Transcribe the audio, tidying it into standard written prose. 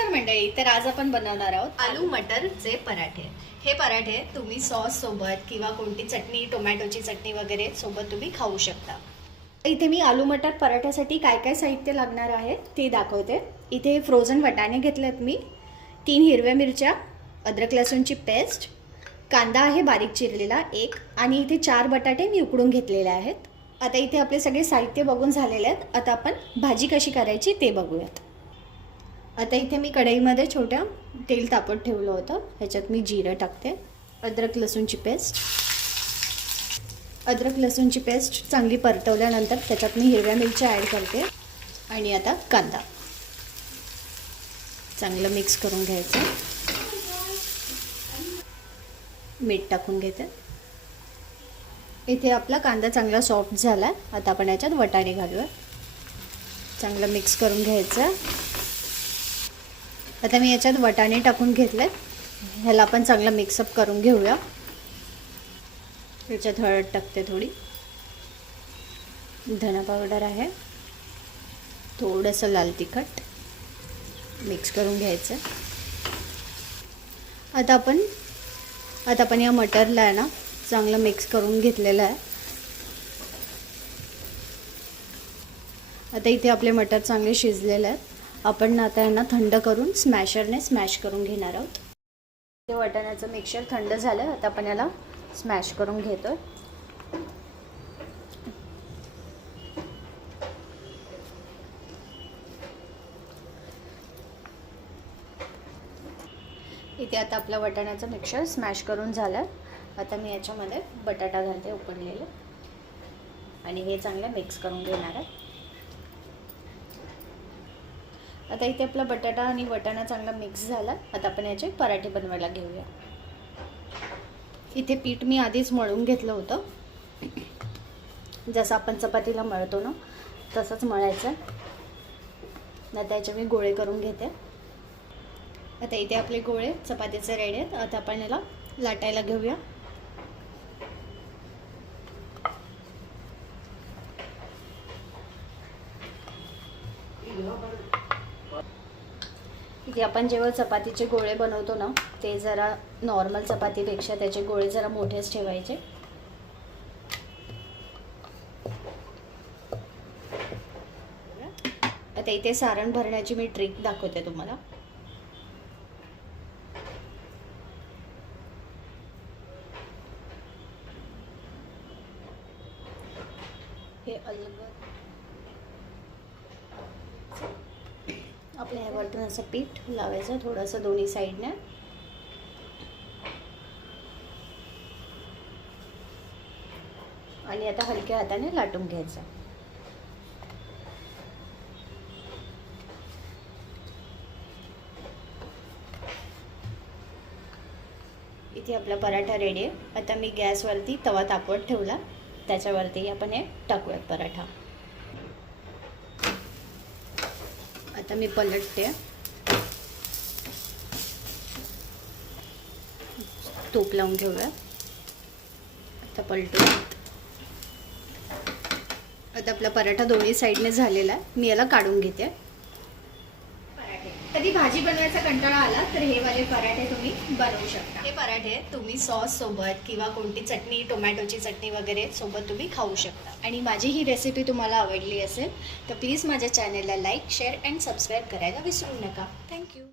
नमस्कार मंडळी. तर आज आपण बनवणार आहोत आलू मटरचे पराठे. हे पराठे तुम्ही सॉस सोबत किंवा कोणती चटणी, टोमॅटोची चटणी वगैरे सोबत तुम्ही खाऊ शकता. इथे मी आलू मटर पराठ्यासाठी काय काय साहित्य लागणार आहे ते दाखवते. इथे फ्रोझन वाटाणे घेतलेत मी, 3 हिरव्या मिरच्या, अद्रक लसूणची पेस्ट, कांदा आहे बारीक चिरलेला 1, आणि इथे 4 बटाटे मी उकडून घेतलेले आहेत. आता इथे आपले सगळे साहित्य बघून झालेले आहेत. आता आपण भाजी कशी करायची ते बघूयात. आता इथे मी कढईमध्ये छोट्या तेल तापत ठेवलं होतं. ह्याच्यात मी जिरं टाकते, अद्रक लसूणची पेस्ट चांगली परतवल्यानंतर त्याच्यात मी हिरव्या मिरच्या ॲड करते. आणि आता कांदा चांगलं मिक्स करून घ्यायचं. मीठ टाकून घेते. इथे आपला कांदा चांगला सॉफ्ट झाला. आता आपण याच्यात वाटाणे घालूया. चांगलं मिक्स करून घ्यायचं. आता मी याच्यात वाटाणे टाकून घेतले. ह्याला आपण चांगलं मिक्सअप करून घेऊया. याच्यात हळद टाकते, थोडी धना पावडर आहे, थोडंसं लाल तिखट, मिक्स करून घ्यायचं. आता आपण या मटरला आहे ना चांगलं मिक्स करून घेतलेलं आहे. आता इथे आपले मटर चांगले शिजलेले आहेत. आपण आता यांना थंड करून स्मॅशरने स्मॅश करून घेणार आहोत. ते वाटाण्याचं मिक्सचर थंड झालं. आता आपण याला स्मॅश करून घेतो. इथे आता आपला वाटाण्याचं मिक्सचर स्मॅश करून झालं. आता मी याच्यामध्ये बटाटा घालते उकडलेले, आणि हे चांगलं मिक्स करून घेणार आहे. आता इथे आपला बटाटा आणि वाटाणा चांगला मिक्स झाला. आता आपण याचे पराठे बनवायला घेऊया. इथे पीठ मी आधीच मळून घेतलं होतं. जसं आपण चपातीला मळतो ना तसंच मळायचं. आता याचे मी गोळे करून घेते. आता इथे आपले गोळे चपातीचे रेडी आहेत. आता आपण याला लाटायला घेऊया. इथे आपण जेव्हा चपातीचे गोळे बनवतो ना ते जरा नॉर्मल चपातीपेक्षा त्याचे गोळे जरा मोठेच ठेवायचे. आता इथे सारण भरण्याची मी ट्रिक दाखवते तुम्हाला. हे अलग आपल्या ह्यावरतून असं पीठ लावायचं थोडंसं दोन्ही साईडने. आणि आता हलक्या हाताने लाटून घ्यायचं. इथे आपला पराठा रेडी आहे. आता मी गॅसवरती तवा तापवत ठेवला. त्याच्यावरती आपण हे टाकूयात पराठा. आता मी पलटते. तूप लावून घेऊया. आता पलटू. आता आपला पराठा दोन्ही साईडने झालेला आहे. मी याला काढून घेते. कधी भाजी बनवायचा कंटाळा आला तर हे वाले पराठे तुम्ही बनवू शकता. हे पराठे तुम्ही सॉस सोबत किंवा कोणती चटणी, टोमॅटोची चटणी वगैरे सोबत तुम्ही खाऊ शकता. आणि माझी ही रेसिपी तुम्हाला आवडली असेल तर प्लीज माझ्या चॅनलला लाईक, शेअर अँड सबस्क्राईब करायला विसरू नका. थँक्यू.